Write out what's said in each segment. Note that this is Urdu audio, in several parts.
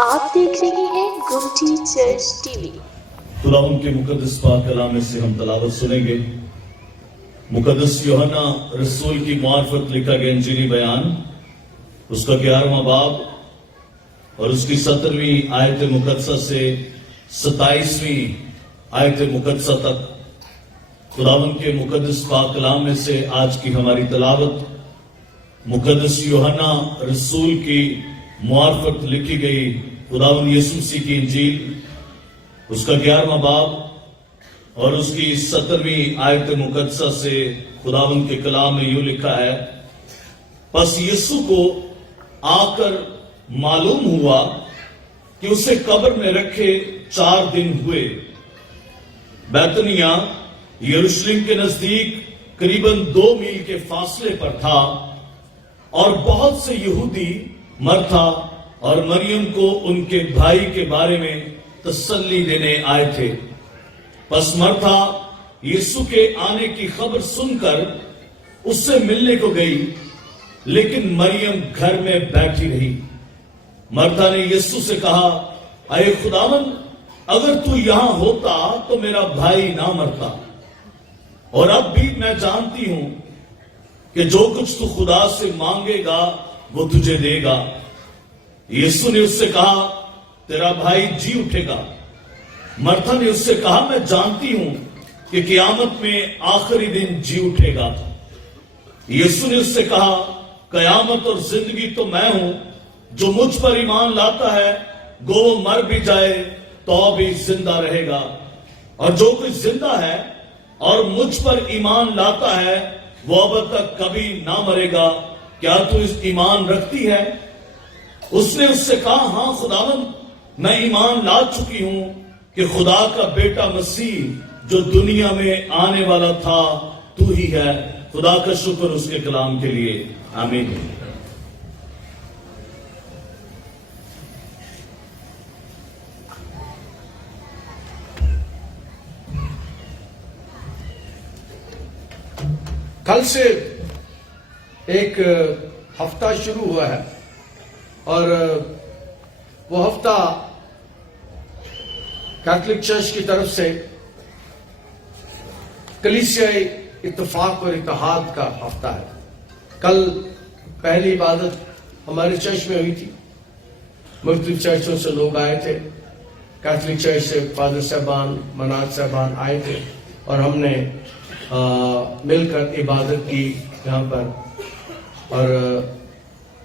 آپ دیکھ رہے ہیں گمٹی چرچ ٹی وی۔ خدا ان کے مقدس پاک کلام سے ہم تلاوت سنیں گے۔ مقدس یوحنا رسول کی معرفت لکھا گیا انجیلی بیان، اس کا 11واں باب اور اس کی 17ویں آیت مقدسہ سے 27ویں آیت مقدسہ تک خداوند کے مقدس پاک کلام میں سے آج کی ہماری تلاوت مقدس یوحنا رسول کی معرفت لکھی گئی خداوند یسوع مسیح کی انجیل، اس کا 11واں باب اور اس کی 17ویں آیت مقدسہ سے خداوند کے کلام میں یوں لکھا ہے: پس یسوع کو آ کر معلوم ہوا کہ اسے قبر میں رکھے 4 دن ہوئے۔ بیتنیہ یروشلم کے نزدیک قریباً 2 میل کے فاصلے پر تھا، اور بہت سے یہودی مرتھا اور مریم کو ان کے بھائی کے بارے میں تسلی دینے آئے تھے۔ پس مرتھا یسوع کے آنے کی خبر سن کر اس سے ملنے کو گئی، لیکن مریم گھر میں بیٹھی رہی۔ مرتھا نے یسوع سے کہا: اے خداوند، اگر تو یہاں ہوتا تو میرا بھائی نہ مرتا، اور اب بھی میں جانتی ہوں کہ جو کچھ تو خدا سے مانگے گا وہ تجھے دے گا۔ یسوع نے اس سے کہا: تیرا بھائی جی اٹھے گا۔ مرتھا نے اس سے کہا: میں جانتی ہوں کہ قیامت میں آخری دن جی اٹھے گا۔ یسوع نے اس سے کہا: قیامت اور زندگی تو میں ہوں، جو مجھ پر ایمان لاتا ہے گو وہ مر بھی جائے تو بھی زندہ رہے گا، اور جو کوئی زندہ ہے اور مجھ پر ایمان لاتا ہے وہ اب تک کبھی نہ مرے گا۔ کیا تو اس ایمان رکھتی ہے؟ اس نے اس سے کہا: ہاں خداوند، میں ایمان لا چکی ہوں کہ خدا کا بیٹا مسیح جو دنیا میں آنے والا تھا تو ہی ہے۔ خدا کا شکر اس کے کلام کے لیے، آمین۔ کل سے ایک ہفتہ شروع ہوا ہے، اور وہ ہفتہ کیتھولک چرچ کی طرف سے کلیسیائی اتفاق اور اتحاد کا ہفتہ ہے۔ کل پہلی عبادت ہمارے چرچ میں ہوئی تھی، مختلف چرچوں سے لوگ آئے تھے، کیتھولک چرچ سے فادر صاحبان، مناج صاحبان آئے تھے، اور ہم نے مل کر عبادت کی یہاں پر، اور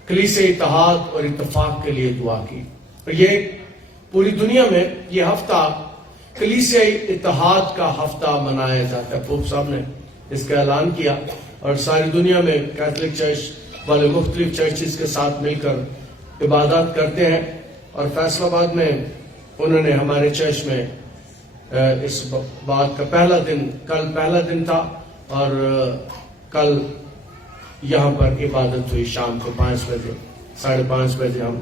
کلیسیائی اتحاد اور اتفاق کے لیے دعا کی۔ اور یہ پوری دنیا میں یہ ہفتہ کلیسیائی اتحاد کا ہفتہ منایا جاتا ہے۔ پوپ صاحب نے اس کا اعلان کیا، اور ساری دنیا میں کیتھولک چرچ والے مختلف چرچز کے ساتھ مل کر عبادات کرتے ہیں، اور فیصل آباد میں انہوں نے ہمارے چرچ میں اس بات کا کل پہلا دن تھا، اور کل یہاں پر عبادت ہوئی شام کو 5 بجے 5:30 بجے۔ ہم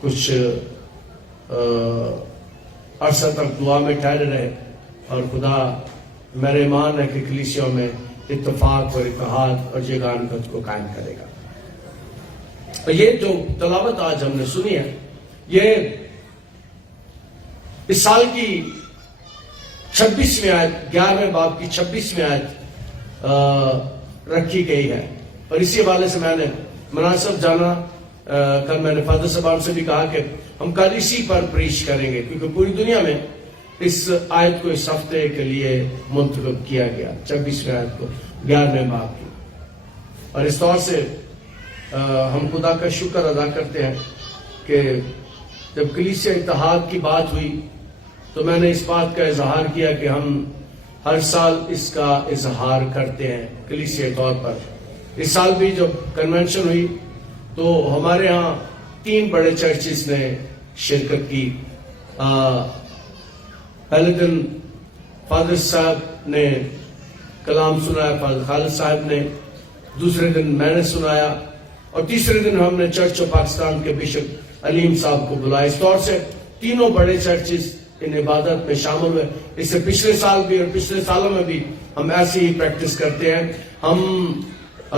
کچھ عرصہ تک دعا میں ٹھہرے رہے، اور خدا میرے ایمان ہے کہ کلیسیوں میں اتفاق اور اتحاد اور یگانگت کو قائم کرے گا۔ اور یہ جو تلاوت آج ہم نے سنی ہے، یہ اس سال کی 26ویں آیت، 11ویں باب کی 26ویں آیت رکھی گئی ہے، اور اسی حوالے سے میں نے مناسب جانا، کل میں نے فادر صاحب سے بھی کہا کہ ہم کل اسی پر پریچ کریں گے، کیونکہ پوری دنیا میں اس آیت کو اس ہفتے کے لیے منتخب کیا گیا، 26ویں آیت کو 11ویں باب کی۔ اور اس طور سے ہم خدا کا شکر ادا کرتے ہیں کہ جب کلیسیا اتحاد کی بات ہوئی تو میں نے اس بات کا اظہار کیا کہ ہم ہر سال اس کا اظہار کرتے ہیں کلیسیائی طور پر۔ اس سال بھی جب کنونشن ہوئی تو ہمارے ہاں 3 بڑے چرچز نے شرکت کی۔ پہلے دن فادر صاحب نے کلام سنایا، فادر خالد صاحب نے، دوسرے دن میں نے سنایا، اور تیسرے دن ہم نے چرچ آف پاکستان کے بشپ علیم صاحب کو بلایا۔ اس طور سے تینوں بڑے چرچز ان عبادت میں شامل ہوئے۔ اس سے پچھلے سال بھی اور پچھلے سالوں میں بھی ہم ایسی ہی پریکٹس کرتے ہیں۔ ہم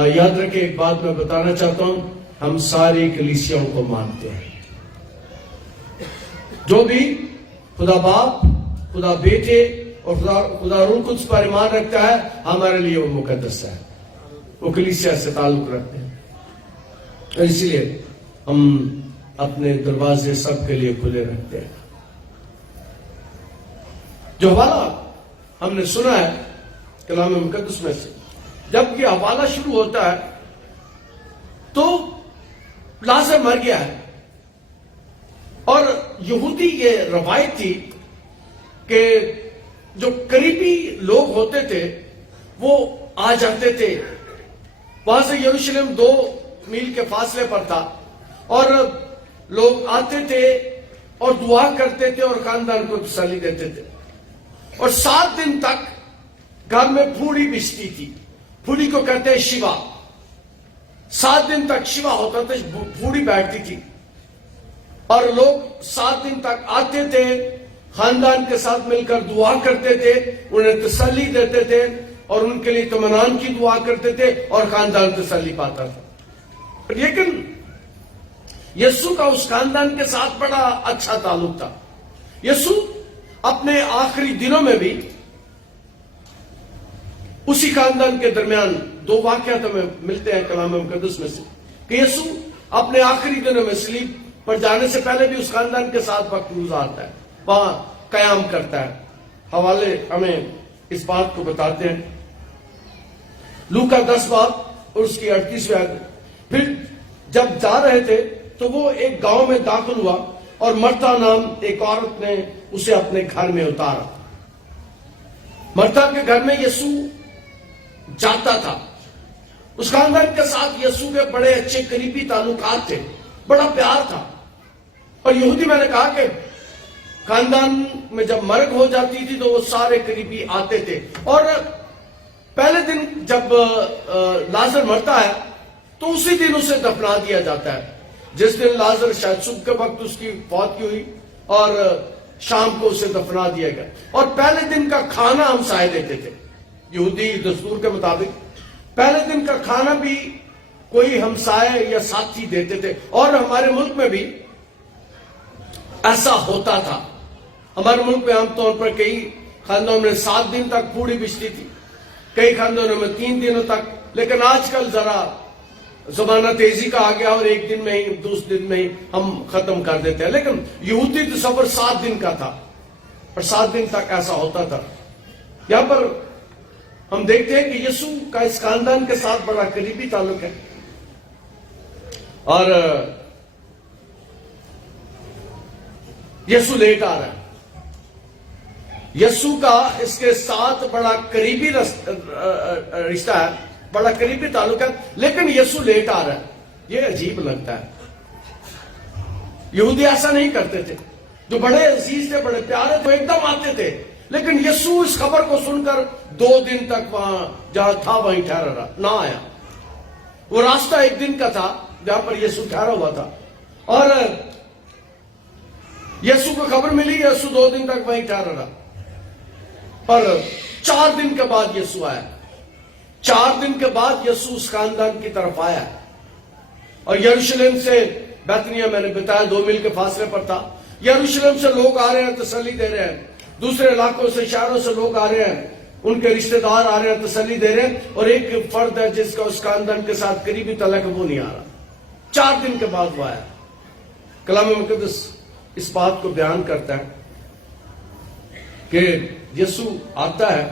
یاد رکھیں، ایک بات میں بتانا چاہتا ہوں، ہم ساری کلیسیوں کو مانتے ہیں، جو بھی خدا باپ، خدا بیٹے اور خدا روح القدس پر ایمان رکھتا ہے، ہمارے لیے وہ مقدس ہے، وہ کلیسیا سے تعلق رکھتے ہیں. اور اسی لیے ہم اپنے دروازے سب کے لیے کھلے رکھتے ہیں. جو حوالہ ہم نے سنا ہے کلام مقدس میں سے، جب یہ حوالہ شروع ہوتا ہے تو لازر مر گیا ہے، اور یہودی یہ روایت تھی کہ جو قریبی لوگ ہوتے تھے وہ آ جاتے تھے. وہاں سے یروشلم 2 میل کے فاصلے پر تھا، اور لوگ آتے تھے اور دعا کرتے تھے اور خاندان کو تسلی دیتے تھے. اور 7 دن تک گھر میں پھوڑی بچتی تھی. پھوڑی کو کہتے ہیں شیوا. 7 دن تک شیوا ہوتا تھا، پھوڑی بیٹھتی تھی، اور لوگ 7 دن تک آتے تھے، خاندان کے ساتھ مل کر دعا کرتے تھے، انہیں تسلی دیتے تھے اور ان کے لیے اطمینان کی دعا کرتے تھے، اور خاندان تسلی پاتا تھا. لیکن یسوع کا اس خاندان کے ساتھ بڑا اچھا تعلق تھا. یسوع اپنے آخری دنوں میں بھی اسی خاندان کے درمیان 2 واقعات ہمیں ملتے ہیں کلام مقدس میں سے، کہ یسوع اپنے آخری دنوں میں صلیب پر جانے سے پہلے بھی اس خاندان کے ساتھ وقت گزارتا ہے، وہاں قیام کرتا ہے. حوالے ہمیں اس بات کو بتاتے ہیں. لوکا 10 باب اور اس کی 38ویں آیت. پھر جب جا رہے تھے تو وہ ایک گاؤں میں داخل ہوا، اور مرتا نام ایک عورت نے اسے اپنے گھر میں اتارا. مرتا کے گھر میں یسوع جاتا تھا. اس خاندان کے ساتھ یسوع کے بڑے اچھے قریبی تعلقات تھے، بڑا پیار تھا. اور یہودی، میں نے کہا کہ خاندان میں جب مرگ ہو جاتی تھی تو وہ سارے قریبی آتے تھے. اور پہلے دن جب لازر مرتا ہے تو اسی دن اسے دفنا دیا جاتا ہے. جس دن لازر شاید صبح کے وقت اس کی فوت کی ہوئی، اور شام کو اسے دفنا دیا گیا. اور پہلے دن کا کھانا ہم سائے دیتے تھے. یہودی دستور کے مطابق پہلے دن کا کھانا بھی کوئی ہمسائے یا ساتھی دیتے تھے. اور ہمارے ملک میں بھی ایسا ہوتا تھا. ہمارے ملک میں عام طور پر کئی خاندانوں میں 7 دن تک پھوڑی بچتی تھی، کئی خاندانوں میں 3 دنوں تک. لیکن آج کل ذرا زمانہ تیزی کا آ گیا، اور ایک دن میں ہی، 2 دن میں ہی ہم ختم کر دیتے ہیں. لیکن یہودی تصور 7 دن کا تھا، اور 7 دن تک ایسا ہوتا تھا. یہاں پر ہم دیکھتے ہیں کہ یسوع کا اس خاندان کے ساتھ بڑا قریبی تعلق ہے. اور یسوع لیٹ آ رہا ہے. یسوع کا اس کے ساتھ بڑا قریبی رشتہ ہے، بڑا قریبی تعلق ہے، لیکن یسوع لیٹ آ رہا ہے. یہ عجیب لگتا ہے. یہودی ایسا نہیں کرتے تھے. جو بڑے عزیز تھے، بڑے پیارے تھے، ایک دم آتے تھے. لیکن یسوع اس خبر کو سن کر 2 دن تک وہاں جہاں تھا وہیں ٹھہرا رہا، نہ آیا. وہ راستہ 1 دن کا تھا جہاں پر یسوع ٹھہرا ہوا تھا، اور یسوع کو خبر ملی. یسوع 2 دن تک وہیں ٹھہرا رہا، اور 4 دن کے بعد یسوع آیا. 4 دن کے بعد یسوع اس خاندان کی طرف آیا. اور یروشلم سے بیتنیہ، میں نے بتایا 2 میل کے فاصلے پر تھا. یروشلم سے لوگ آ رہے ہیں، تسلی دے رہے ہیں. دوسرے علاقوں سے، شہروں سے لوگ آ رہے ہیں، ان کے رشتہ دار آ رہے ہیں، تسلی دے رہے ہیں. اور ایک فرد ہے جس کا اس خاندان کے ساتھ قریبی تعلق ہے، وہ نہیں آ رہا. 4 دن کے بعد وہ آیا. کلام مقدس اس بات کو بیان کرتا ہے کہ یسوع آتا ہے.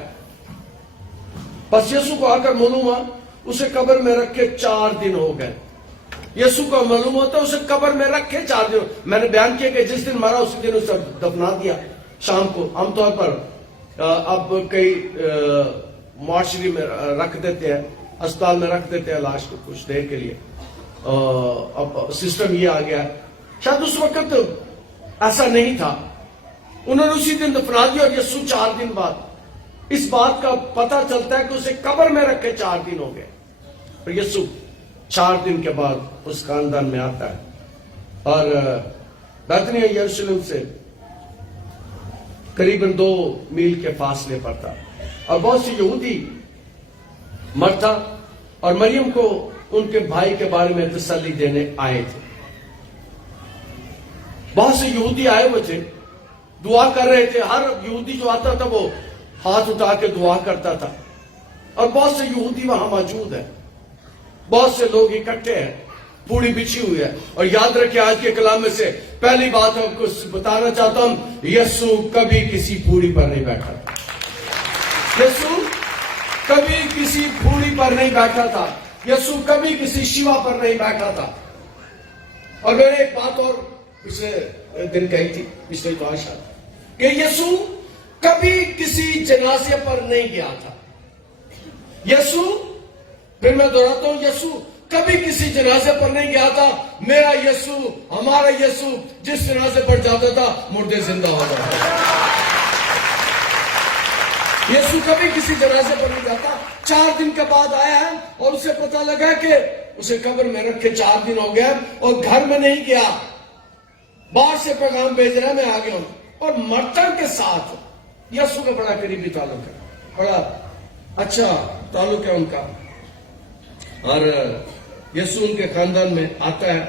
بس یسوع کو آ کر معلوم ہوا اسے قبر میں رکھے 4 دن ہو گئے. یسوع کو معلوم ہوتا ہے اسے قبر میں رکھے 4 دن. میں نے بیان کیا کہ جس دن مرا اسی دن اسے دفنا دیا شام کو. عام طور پر اب کئی معاشرے میں رکھ دیتے ہیں، اسپتال میں رکھ دیتے ہیں لاش کو کچھ دیر کے لیے. اب سسٹم یہ آ گیا ہے. شاید اس وقت ایسا نہیں تھا. انہوں نے اسی دن دفنا دیا. اور یسوع 4 دن بعد اس بات کا پتہ چلتا ہے کہ اسے قبر میں رکھے 4 دن ہو گئے. اور یسوع 4 دن کے بعد اس خاندان میں آتا ہے، اور بیتنیہ یروشلم سے قریباً 2 میل کے فاصلے پر تھا. اور بہت سے یہودی مرتا اور مریم کو ان کے بھائی کے بارے میں تسلی دینے آئے تھے. بہت سے یہودی آئے ہوئے تھے, دعا کر رہے تھے. ہر یہودی جو آتا تھا وہ ہاتھ اٹھا کے دعا کرتا تھا, اور بہت سے یہودی وہاں موجود ہیں, بہت سے لوگ اکٹھے ہیں, پوڑی بچھی ہوئی ہے. اور یاد رکھیں آج کے کلام میں سے پہلی بات میں آپ کو بتانا چاہتا ہوں, یسوع کبھی کسی پوڑی پر نہیں بیٹھا. یسوع کبھی کسی پھوڑی پر نہیں بیٹھا تھا. یسوع کبھی کسی شیوا پر نہیں بیٹھا تھا. اور میں نے ایک بات اور پچھلے دن کہی تھی, پچھلے دعا شاید, کہ یسوع کبھی کسی جنازے پر نہیں گیا تھا. یسوع, پھر میں دہراتا ہوں, یسوع کبھی کسی جنازے پر نہیں گیا تھا. میرا یسوع, ہمارا یسوع جس جنازے پر جاتا تھا مردے زندہ ہو جاتے تھے. یسوع کبھی کسی جنازے پر نہیں جاتا. 4 دن کے بعد آیا ہے اور اسے پتا لگا کہ اسے قبر میں رکھے 4 دن ہو گیا اور گھر میں نہیں گیا. باہر سے پیغام بھیج رہا ہے میں آ گیا ہوں. اور مرتا کے ساتھ یسوع کا بڑا قریبی تعلق ہے, بڑا اچھا تعلق ہے ان کا. اور یسوع ان کے خاندان میں آتا ہے.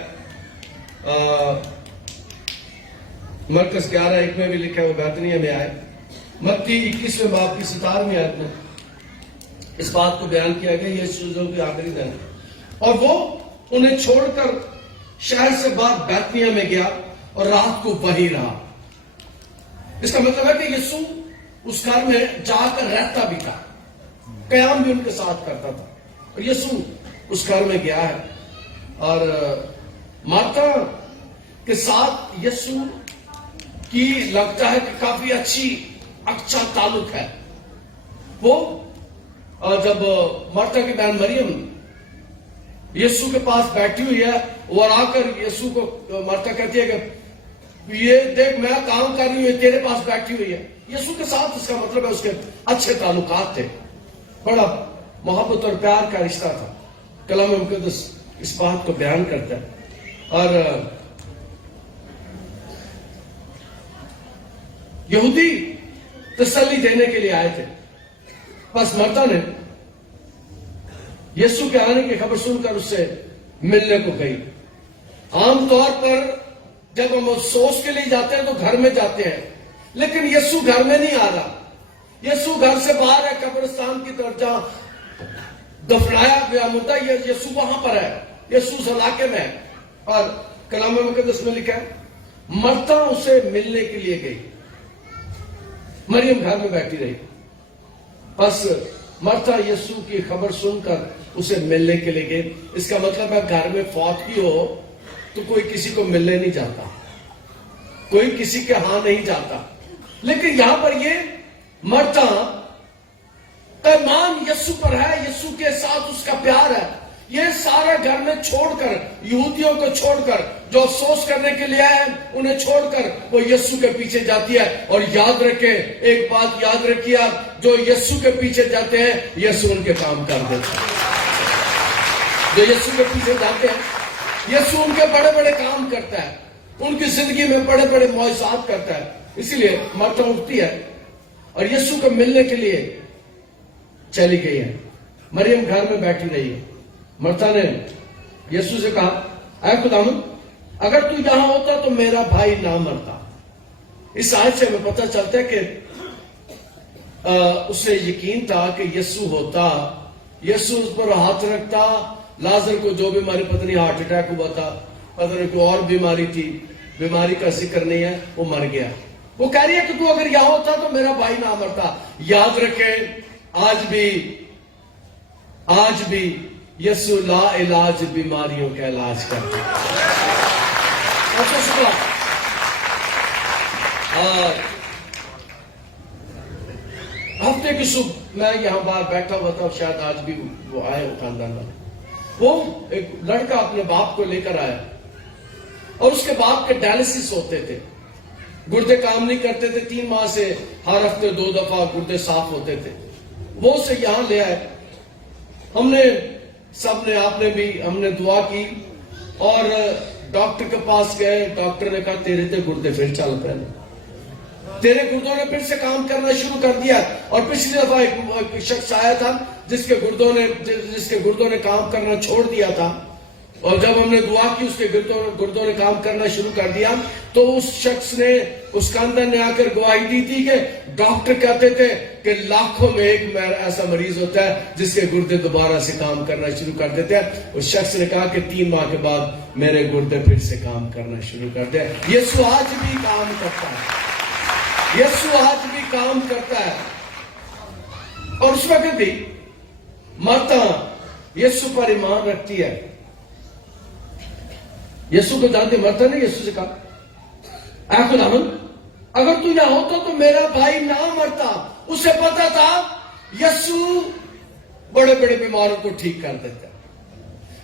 مرکز 11:1 میں بھی لکھا ہے وہ بیتنیہ میں آئے. متی 21 باب کی 17ویں آیت میں اس بات کو بیان کیا گیا, یہ چیزوں کی آخری دن, اور وہ انہیں چھوڑ کر شہر سے باہر بیتنیہ میں گیا اور رات کو وہیں رہا. اس کا مطلب ہے کہ یسوع اس گھر میں جا کر رہتا بھی تھا, قیام بھی ان کے ساتھ کرتا تھا. اور یسوع اس گھر میں گیا ہے, اور مارتا کے ساتھ یسوع کی لگتا ہے کہ کافی اچھا تعلق ہے. وہ جب مرتا کی بہن مریم یسوع کے پاس بیٹھی ہوئی ہے, اور آ کر یسوع کو مرتا کہتی ہے کہ یہ دیکھ میں کام کر رہی ہوں, تیرے پاس بیٹھی ہوئی ہے. یسوع کے ساتھ اس کا مطلب ہے اس کے اچھے تعلقات تھے, بڑا محبت اور پیار کا رشتہ تھا. کلام مقدس اس بات کو بیان کرتا ہے. اور یہودی تسلی دینے کے لیے آئے تھے. بس مرتا نے یسوع کے آنے کی خبر سن کر اس سے ملنے کو گئی. عام طور پر جب ہم افسوس کے لیے جاتے ہیں تو گھر میں جاتے ہیں, لیکن یسوع گھر میں نہیں آ رہا. یسوع گھر سے باہر ہے, قبرستان کی طرف جہاں دفنایا گیا مردہ, یسوع وہاں پر ہے, یسوع اس علاقے میں ہے. اور کلام مقدس میں لکھا ہے مرتا اسے ملنے کے لیے گئی, مریم گھر میں بیٹھی رہی. بس مرتا یسوع کی خبر سن کر اسے ملنے کے لیے گئی. اس کا مطلب ہے گھر میں فوت کی ہو تو کوئی کسی کو ملنے نہیں جاتا, کوئی کسی کے ہاں نہیں جاتا. لیکن یہاں پر یہ مرتا کا ایمان یسوع پر ہے, یسوع کے ساتھ اس کا پیار ہے. یہ سارا گھر میں چھوڑ کر, یہودیوں کو چھوڑ کر, جو افسوس کرنے کے لیے آئے انہیں چھوڑ کر وہ یسوع کے پیچھے جاتی ہے. اور یاد رکھیں, ایک بات یاد رکھیے آپ, جو یسوع کے پیچھے جاتے ہیں یسوع ان کے کام کر دیتا ہے. جو یسوع کے پیچھے جاتے ہیں یسوع ان کے بڑے بڑے کام کرتا ہے, ان کی زندگی میں بڑے بڑے معجزات کرتا ہے. اسی لیے مرتا اٹھتی ہے اور یسوع کو ملنے کے لیے چلی گئی ہے. مریم گھر میں بیٹھی رہی ہے. مرتا نے یسوع سے کہا, اے خداوند, اگر تو یہاں ہوتا تو میرا بھائی نہ مرتا. اس آیت سے ہمیں پتہ چلتا ہے کہ اسے یقین تھا کہ یسوع ہوتا, یسوع اس پر ہاتھ رکھتا. لازر کو جو بیماری, پتہ نہیں ہارٹ اٹیک ہوا تھا, پتہ نہیں کوئی اور بیماری تھی, بیماری کا ذکر نہیں ہے, وہ مر گیا. وہ کہہ رہی ہے کہ تو اگر یہاں ہوتا تو میرا بھائی نہ مرتا. یاد رکھیں آج بھی یسوع لا علاج بیماریوں کا علاج کرتا ہے. ہفتے کی صبح میں یہاں باہر بیٹھا ہوا تھا, شاید آج بھی وہ آئے ہو خاندان والے. وہ ایک لڑکا اپنے باپ کو لے کر آیا, اور اس کے باپ کے ڈائلسس ہوتے تھے, گردے کام نہیں کرتے تھے. 3 ماہ سے ہر ہفتے 2 دفعہ گردے صاف ہوتے تھے. وہ اسے یہاں لے آئے. ہم نے سب نے, آپ نے بھی, ہم نے دعا کی اور ڈاکٹر کے پاس گئے. ڈاکٹر نے کہا تیرے تے گردے پھر چل پڑے, تیرے گردوں نے پھر سے کام کرنا شروع کر دیا. اور پچھلی دفعہ ایک شخص آیا تھا جس کے گردوں نے کام کرنا چھوڑ دیا تھا. اور جب ہم نے دعا کی اس کے گردوں نے کام کرنا شروع کر دیا تو اس شخص نے اس خاندان نے آ کر گواہی دی تھی کہ ڈاکٹر کہتے تھے کہ لاکھوں میں ایک ایسا مریض ہوتا ہے جس کے گردے دوبارہ سے کام کرنا شروع کر دیتے ہیں. اس شخص نے کہا کہ 3 ماہ کے بعد میرے گردے پھر سے کام کرنا شروع کر دیا. یسوع آج بھی کام کرتا ہے. یسوع آج بھی کام کرتا ہے. اور اس وقت بھی مرتا یسوع پر ایمان رکھتی ہے. یسوع کو جانتے مرتا نے یسوع سے کہا اے خداوند اگر تو یہاں ہوتا تو میرا بھائی نہ مرتا. اسے پتا تھا یسوع بڑے بڑے بیماروں کو ٹھیک کر دیتا ہے.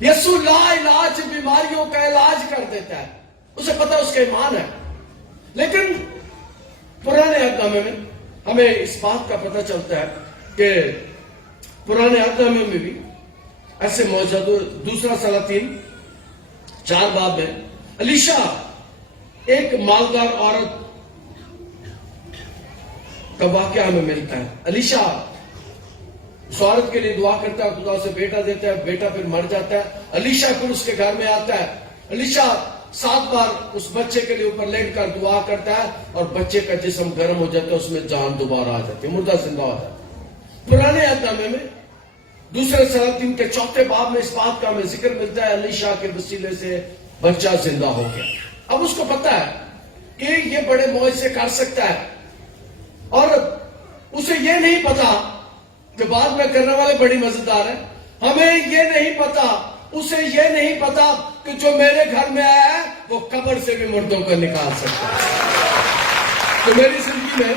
یسوع لا علاج بیماریوں کا علاج کر دیتا ہے. اسے پتا اس کا ایمان ہے. لیکن پرانے عہد نامے میں ہمیں اس بات کا پتہ چلتا ہے کہ پرانے عہد نامے میں بھی ایسے موجود. دوسرا سلاطین 4 باب میں الیشا ایک مالدار عورت کا واقعہ ہمیں ملتا ہے. الیشا اس عورت کے لیے دعا کرتا ہے, خدا اسے بیٹا دیتا ہے, بیٹا پھر مر جاتا ہے. الیشا پھر اس کے گھر میں آتا ہے. الیشا 7 بار اس بچے کے لیے اوپر لیٹ کر دعا کرتا ہے اور بچے کا جسم گرم ہو جاتا ہے, اس میں جان دوبارہ آ جاتی ہے, مردہ زندہ ہو جاتا ہے. پرانے عہد نامے میں دوسرے سلاطین کے 4 باب میں اس بات کا ہمیں ذکر ملتا ہے الیشا کے وسیلے سے بچہ زندہ ہو گیا. اب اس کو پتا ہے کہ یہ بڑے معجزے کر سکتا ہے اور اسے یہ نہیں پتا کہ بعد میں کرنے والے بڑی مزیدار ہیں. ہمیں یہ نہیں پتا, اسے یہ نہیں پتا کہ جو میرے گھر میں آیا ہے وہ قبر سے بھی مردوں کو نکال سکتا ہے. تو میری زندگی میں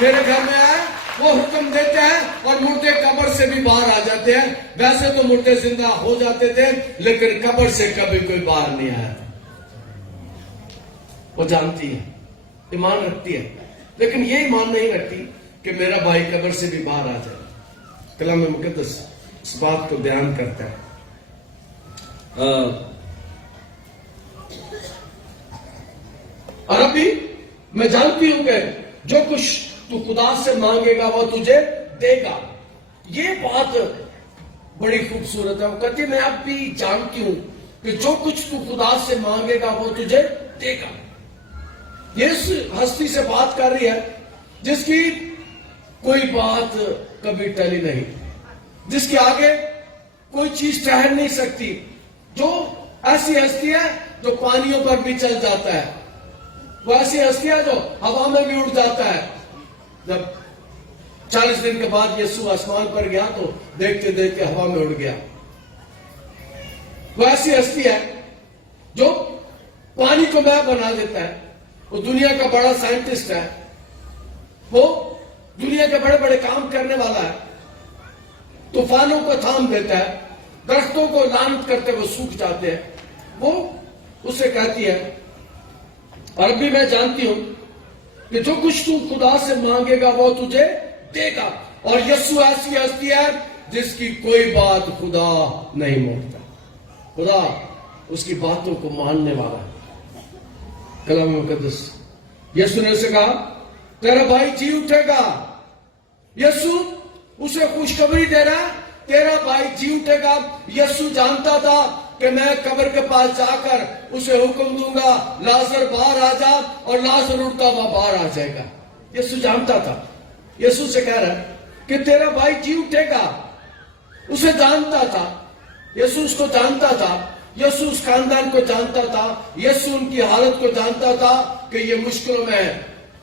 میرے گھر میں آیا وہ حکم دیتا ہے اور مردے قبر سے بھی باہر آ جاتے ہیں. ویسے تو مردے زندہ ہو جاتے تھے لیکن قبر سے کبھی کوئی باہر نہیں آیا. وہ جانتی ہے, ایمان رکھتی ہے, لیکن یہ ایمان نہیں رکھتی کہ میرا بھائی قبر سے بھی باہر آ جائے. کلام مقدس اس بات کو بیان کرتا ہے. اور ابھی میں جانتی ہوں کہ جو کچھ تو خدا سے مانگے گا وہ تجھے دے گا. یہ بات بڑی خوبصورت ہے. وہ کہتی میں اب بھی جانتی ہوں کہ جو کچھ تو خدا سے مانگے گا وہ تجھے دے گا. یہ اس ہستی سے بات کر رہی ہے جس کی کوئی بات کبھی ٹلی نہیں, جس کے آگے کوئی چیز ٹھہر نہیں سکتی, جو ایسی ہستی ہے جو پانیوں پر بھی چل جاتا ہے, وہ ایسی ہستی ہے جو ہوا میں بھی اڑ جاتا ہے. جب 40 دن کے بعد یسوع آسمان پر گیا تو دیکھتے دیکھتے ہوا میں اڑ گیا. وہ ایسی ہستی ہے جو پانی کو میں بنا دیتا ہے. وہ دنیا کا بڑا سائنٹسٹ ہے, وہ دنیا کے بڑے بڑے کام کرنے والا ہے. طوفانوں کو تھام دیتا ہے, درختوں کو لعنت کرتے وہ سوکھ جاتے ہیں. وہ اسے کہتی ہے اور ابھی میں جانتی ہوں کہ جو کچھ تو خدا سے مانگے گا وہ تجھے دے گا. اور یسوع ایسی ہستی ہے جس کی کوئی بات خدا نہیں موڑتا. خدا اس کی باتوں کو ماننے والا ہے. کلام مقدس یسوع نے اسے کہا تیرا بھائی جی اٹھے گا. یسوع اسے خوشخبری دے رہا ہے تیرا بھائی جی اٹھے گا. یسوع جانتا تھا کہ میں قبر کے پاس جا کر اسے حکم دوں گا لازر باہر آ جا, اور لازر اٹھتا ہوا باہر آ جائے گا. یسوع جانتا تھا. یسوع سے کہہ رہا ہے کہ تیرا بھائی جی اٹھے گا. اسے جانتا تھا. یسوع اس کو جانتا تھا. یسوع اس خاندان کو جانتا تھا. یسوع ان کی حالت کو جانتا تھا کہ یہ مشکلوں میں ہے,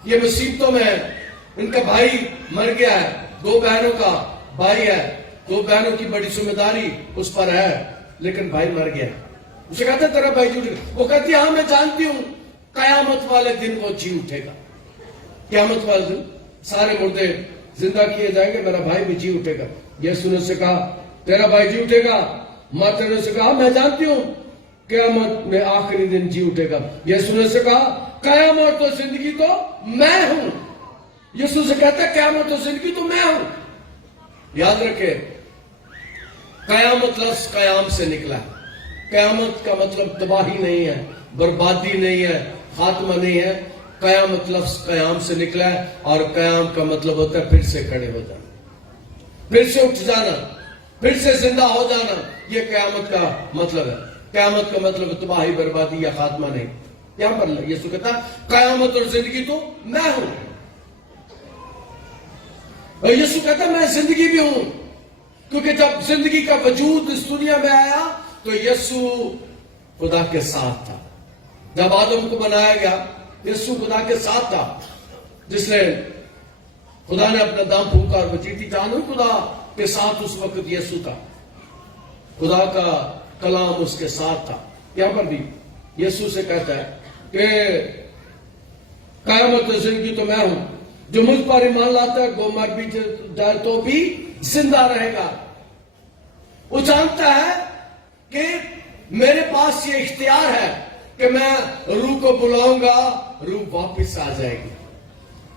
یہ مصیبتوں میں ہے. ان کا بھائی مر گیا ہے, 2 بہنوں کا بھائی ہے, 2 بہنوں کی بڑی ذمہ داری اس پر ہے, لیکن بھائی مر گیا. اسے کہتا ہے تیرا بھائی جی اٹھے گا. وہ کہتی ہے ہاں میں جانتی ہوں قیامت والے دن وہ جی اٹھے گا. قیامت والے دن سارے مردے زندہ کیے جائیں گے, میرا بھائی بھی جی اٹھے گا. یسوع نے اسے کہا تیرا بھائی جی اٹھے گا. مارتا نے اسے کہا میں جانتی ہوں قیامت میں آخری دن جی اٹھے گا. یسوع نے اسے کہا قیامت و زندگی تو میں ہوں. یسوع سے کہتا ہے قیامت و زندگی تو میں ہوں. یاد رکھے قیامت لفظ قیام سے نکلا ہے. قیامت کا مطلب تباہی نہیں ہے, بربادی نہیں ہے, خاتمہ نہیں ہے. قیامت لفظ قیام سے نکلا ہے اور قیام کا مطلب ہوتا ہے پھر سے کھڑے ہو جانا, پھر سے اٹھ جانا, پھر سے زندہ ہو جانا. یہ قیامت کا مطلب ہے. قیامت کا مطلب تباہی بربادی یا خاتمہ نہیں. یہاں پر یسوع کہتا ہے قیامت اور زندگی تو میں ہوں. اور یسوع کہتا ہے میں زندگی بھی ہوں، کیونکہ جب زندگی کا وجود اس دنیا میں آیا تو یسوع خدا کے ساتھ تھا. جب آدم کو بنایا گیا یسوع خدا کے ساتھ تھا، جس نے خدا نے اپنا دم پھونکا اور وہ چیٹی جانو خدا کے ساتھ اس وقت یسوع تھا. خدا کا کلام اس کے ساتھ تھا. یہاں پر بھی یسوع سے کہتا ہے کہ قیامت و زندگی تو میں ہوں، جو مجھ پر ایمان لاتا ہے وہ مر بھی جائے تو بھی زندہ رہے گا. وہ جانتا ہے کہ میرے پاس یہ اختیار ہے کہ میں روح کو بلاؤں گا، روح واپس آ جائے گی.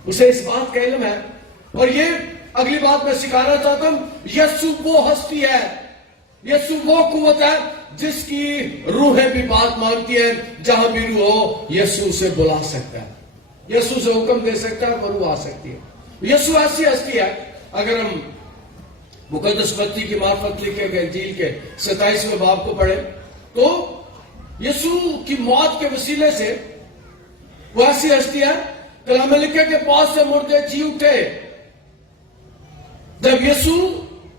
اسے اس بات کا علم ہے. اور یہ اگلی بات میں سکھانا چاہتا ہوں، یسوع وہ ہستی ہے، یسوع وہ قوت ہے جس کی روحیں بھی بات مانتی ہیں. جہاں بھی روح ہو یسوع سے بلا سکتا ہے، یسوع سے حکم دے سکتا ہے، وہ روح آ سکتی ہے. یسوع ایسی ہستی ہے. اگر ہم مقدس متی کی معرفت لکھے گئے انجیل کے 27ویں باب کو پڑھیں تو یسوع کی موت کے وسیلے سے وہ ایسی ہستی ہے. کلام میں لکھے کہ بہت سے مردے جی اٹھے. جب یسوع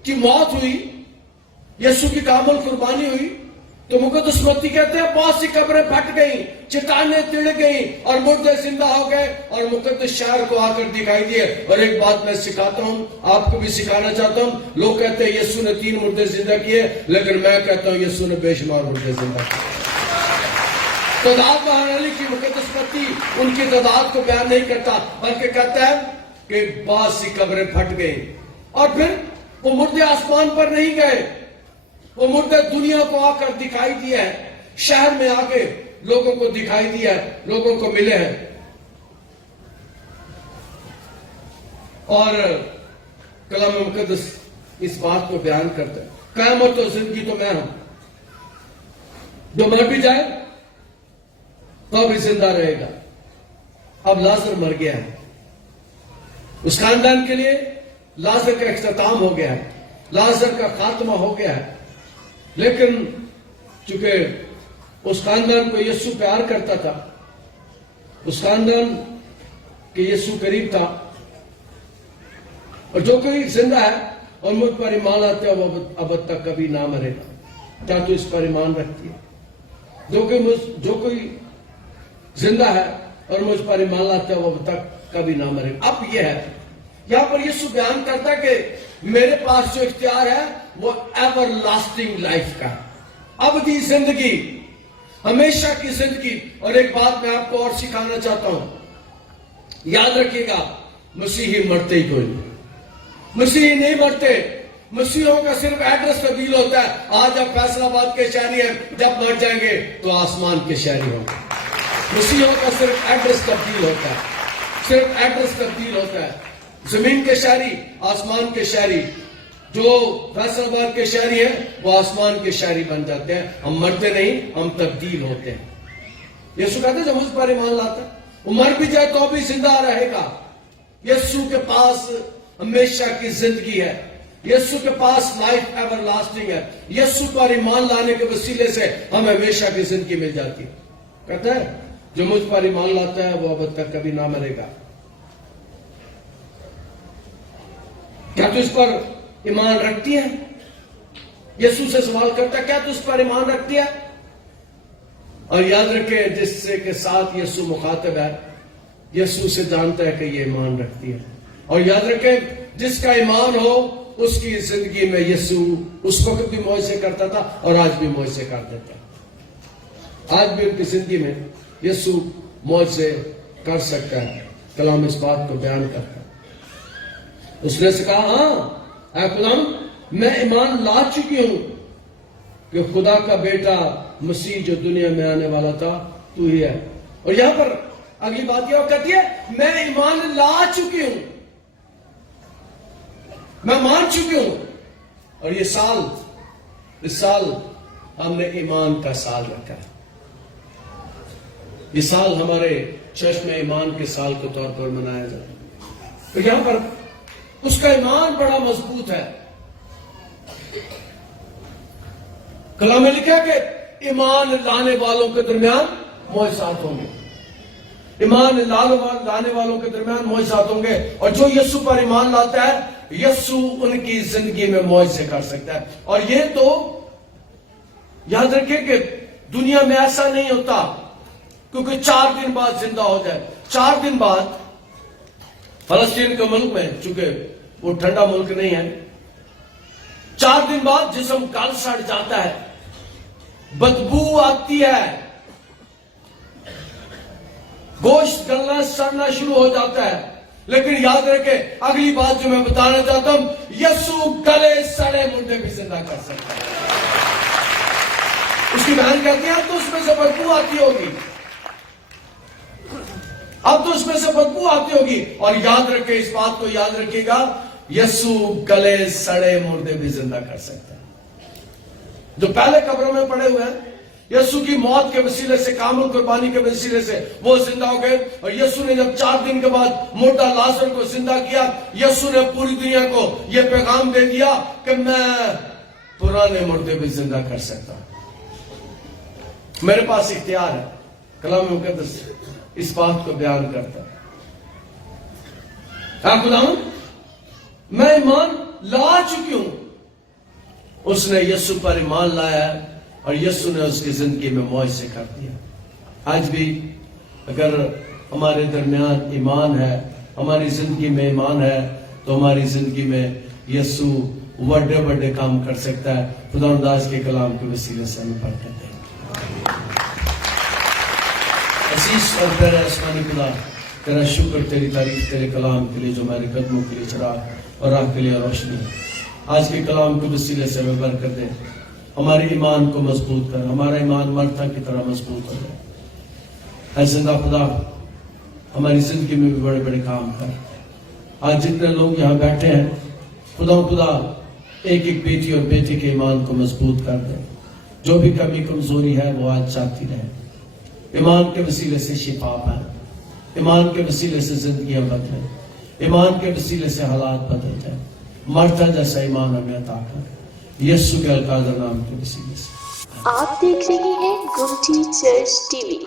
کی موت ہوئی، یسوع کی کامل قربانی ہوئی تو مقدس متی کہتے ہیں بہت سی قبریں پھٹ گئیں، چٹانیں تڑ گئیں اور مردے زندہ ہو گئے اور مقدس شہر کو آ کر دکھائی دیے. اور ایک بات میں سکھاتا ہوں، آپ کو بھی سکھانا چاہتا ہوں. لوگ کہتے ہیں یسوع نے 3 مردے زندہ کیے، لیکن میں کہتا ہوں یسوع نے بے شمار مردے زندہ کیے. تعداد بہانے کی مقدس متی ان کی تعداد کو بیان نہیں کرتا، بلکہ کہتا ہے کہ بعض سی قبریں پھٹ گئیں. اور پھر وہ مردے آسمان پر نہیں گئے، وہ مردے دنیا کو آ کر دکھائی دیا ہے، شہر میں آ کے لوگوں کو دکھائی دیا ہے، لوگوں کو ملے ہیں. اور کلام مقدس اس بات کو بیان کرتا ہے قیامت و زندگی تو میں ہوں، جو مر بھی جائے تو بھی زندہ رہے گا. اب لازر مر گیا ہے، اس خاندان کے لیے لازر کا اختتام ہو گیا ہے، لازر کا خاتمہ ہو گیا ہے. لیکن چونکہ اس خاندان کو یسوع پیار کرتا تھا، اس خاندان کے یسوع قریب تھا، اور جو کوئی زندہ ہے اور مجھ پر ایمان لاتا ہے وہ ابد تک کبھی نہ مرے گا. کیا تو اس پر ایمان رکھتی ہے؟ جو کوئی زندہ ہے اور مجھ پر ایمان لاتا ہے وہ اب تک کبھی نہ مرے گا. اب یہ ہے یہاں پر یسوع بیان کرتا ہے کہ میرے پاس جو اختیار ہے وہ ایور لاسٹنگ لائف کا ہے، ابدی زندگی، ہمیشہ کی زندگی. اور ایک بات میں آپ کو اور سکھانا چاہتا ہوں، یاد رکھیے گا مسیحی مرتے ہی کوئی نہیں، مسیحی نہیں مرتے. مسیحوں کا صرف ایڈریس تبدیل ہوتا ہے. آج آپ فیصل آباد کے شہری ہیں، جب مر جائیں گے تو آسمان کے شہری ہوں گے. مسیحوں کا صرف ایڈریس تبدیل ہوتا ہے، صرف ایڈریس تبدیل ہوتا ہے. زمین کے شہری، آسمان کے شہری. جو فیصل آباد کے شہری ہیں وہ آسمان کے شہری بن جاتے ہیں. ہم مرتے نہیں، ہم تبدیل ہوتے ہیں. یسوع کہتے ہیں جو مجھ پر ایمان لاتا ہے وہ مر بھی جائے تو بھی زندہ رہے گا. یسوع کے پاس ہمیشہ کی زندگی ہے، یسوع کے پاس لائف ایور لاسٹنگ ہے. یسوع پر ایمان لانے کے وسیلے سے ہمیں ہمیشہ کی زندگی مل جاتی ہے. کہتا ہے جو مجھ پر ایمان لاتا ہے وہ ابد تک کبھی نہ مرے گا. کیا تو اس پر ایمان رکھتی ہے؟ یسوع سے سوال کرتا ہے کیا تو اس پر ایمان رکھتی ہے؟ اور یاد رکھیں جس سے کے ساتھ یسوع مخاطب ہے، یسوع سے جانتا ہے کہ یہ ایمان رکھتی ہے. اور یاد رکھیں جس کا ایمان ہو اس کی زندگی میں یسوع اس وقت بھی معجزے کرتا تھا اور آج بھی معجزے کر دیتا ہے. آج بھی ان کی زندگی میں یسوع معجزے کر سکتا ہے. کلام اس بات کو بیان کرتا ہے. اس نے سے کہا ہاں اے خدا میں ایمان لا چکی ہوں کہ خدا کا بیٹا مسیح جو دنیا میں آنے والا تھا تو ہی ہے. اور یہاں پر اگلی بات یہ کہتی ہے میں ایمان لا چکی ہوں، میں مان چکی ہوں. اور اس سال ہم نے ایمان کا سال رکھا ہے. یہ سال ہمارے چرچ میں ایمان کے سال کے طور پر منایا جاتا ہے. تو یہاں پر اس کا ایمان بڑا مضبوط ہے. کلام میں لکھا کہ ایمان لانے والوں کے درمیان معجزات ہوں گے. ایمان لانے والوں کے درمیان معجزات ہوں گے. اور جو یسوع پر ایمان لاتا ہے یسوع ان کی زندگی میں معجزے کر سکتا ہے. اور یہ تو یاد رکھیں کہ دنیا میں ایسا نہیں ہوتا کیونکہ 4 دن بعد زندہ ہو جائے. 4 دن بعد فلسطین کے ملک میں، چونکہ وہ ٹھنڈا ملک نہیں ہے، 4 دن بعد جسم گل سڑ جاتا ہے، بدبو آتی ہے، گوشت گلنا سڑنا شروع ہو جاتا ہے. لیکن یاد رکھے اگلی بات جو میں بتانا چاہتا ہوں، یسوع گلے سڑے مردے بھی زندہ کر سکتا ہے. اس کی بہن کہتی ہے اب تو اس میں سے بدبو آتی ہوگی، اب تو اس میں سے بدبو آتی ہوگی. اور یاد رکھے، اس بات کو یاد رکھیے گا، یسوع گلے سڑے مردے بھی زندہ کر سکتا ہے. جو پہلے قبروں میں پڑے ہوئے ہیں، یسوع کی موت کے وسیلے سے، کامل قربانی کے وسیلے سے وہ زندہ ہو گئے. اور یسوع نے جب 4 دن کے بعد مردہ لازر کو زندہ کیا، یسوع نے پوری دنیا کو یہ پیغام دے دیا کہ میں پرانے مردے بھی زندہ کر سکتا ہوں. میرے پاس اختیار ہے. کلام مقدس اس بات کو بیان کرتا ہے. خداوند میں ایمان لا چکی ہوں. اس نے یسوع پر ایمان لایا ہے اور یسوع نے اس کی زندگی میں معجزے کر دیا. آج بھی اگر ہمارے درمیان ایمان ہے، ہماری زندگی میں ایمان ہے، تو ہماری زندگی میں یسوع بڑے بڑے کام کر سکتا ہے. خداوند آج کے کلام کے وسیلے سے ہمیں برکت دے. عزیز اور پیارے آسمانی خدا، تیرا شکر، تیری تعریف تیرے کلام کے لیے جو ہمارے قدموں کے لیے چراغ اور راہ کے لیے روشنی. آج کے کلام کے وسیلے سے ہمیں برکت دے. ہمارے ایمان کو مضبوط کر، ہمارا ایمان مرتا کی طرح مضبوط ہو جائے. اے زندہ خدا، ہماری زندگی میں بھی بڑے بڑے کام کر. آج جتنے لوگ یہاں بیٹھے ہیں، خدا ایک ایک بیٹی اور بیٹے کے ایمان کو مضبوط کر دے. جو بھی کمی کمزوری ہے وہ آج چاہتی رہے. ایمان کے وسیلے سے شفا پائے، ایمان کے وسیلے سے زندگیاں بدلیں، ایمان کے وسیلے سے حالات بدل جائیں. مرتا جیسا ایمان ہمیں عطا کر، یسوع کے القادر نام کے وسیلے سے. آپ دیکھ رہے ہیں گمٹی چرچ ٹی وی.